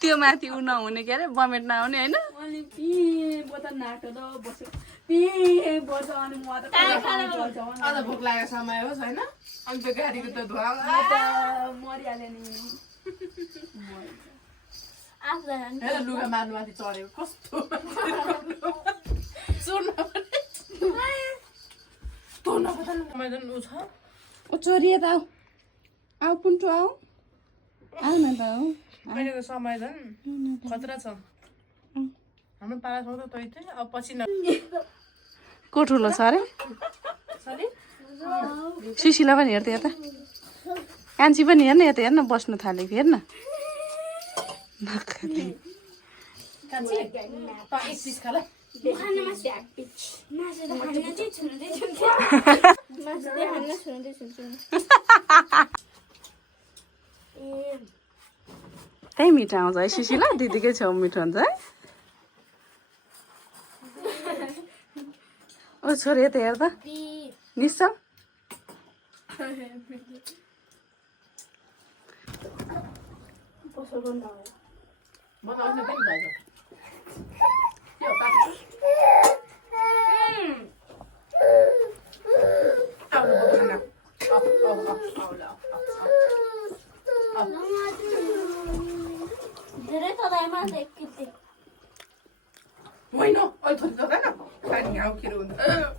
त्यो माथि उ नहुने के अरे बमेट नआउने होइन भोक लागेको समय होस् होइन अनि त्यो गाडीको त धुवा मरिहाल्यो नि लुगा मार्नु माथि चढेको कस्तो ऊ चोरिए त आऊ आऊ पुन्टु आऊ आऊ न त आऊ अहिलेको समय झन् खतरा छ हाम्रो पारा छौँ त तै चाहिँ अब पछि को ठुलो छ अरे सुशीला पनि हेर्दै यता कान्छी पनि हेर्न यता हेर्न बस्नु थालेको हेर्न त्यही मिठो आउँछ है सुशीला दिदीकै छेउ मिठो हुन्छ है ओ छोरी यता हेर्दा निस्छ होइन अहिले थोरै त होइन पानी आऊ के हुन्छ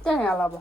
त्यहाँ हाल अब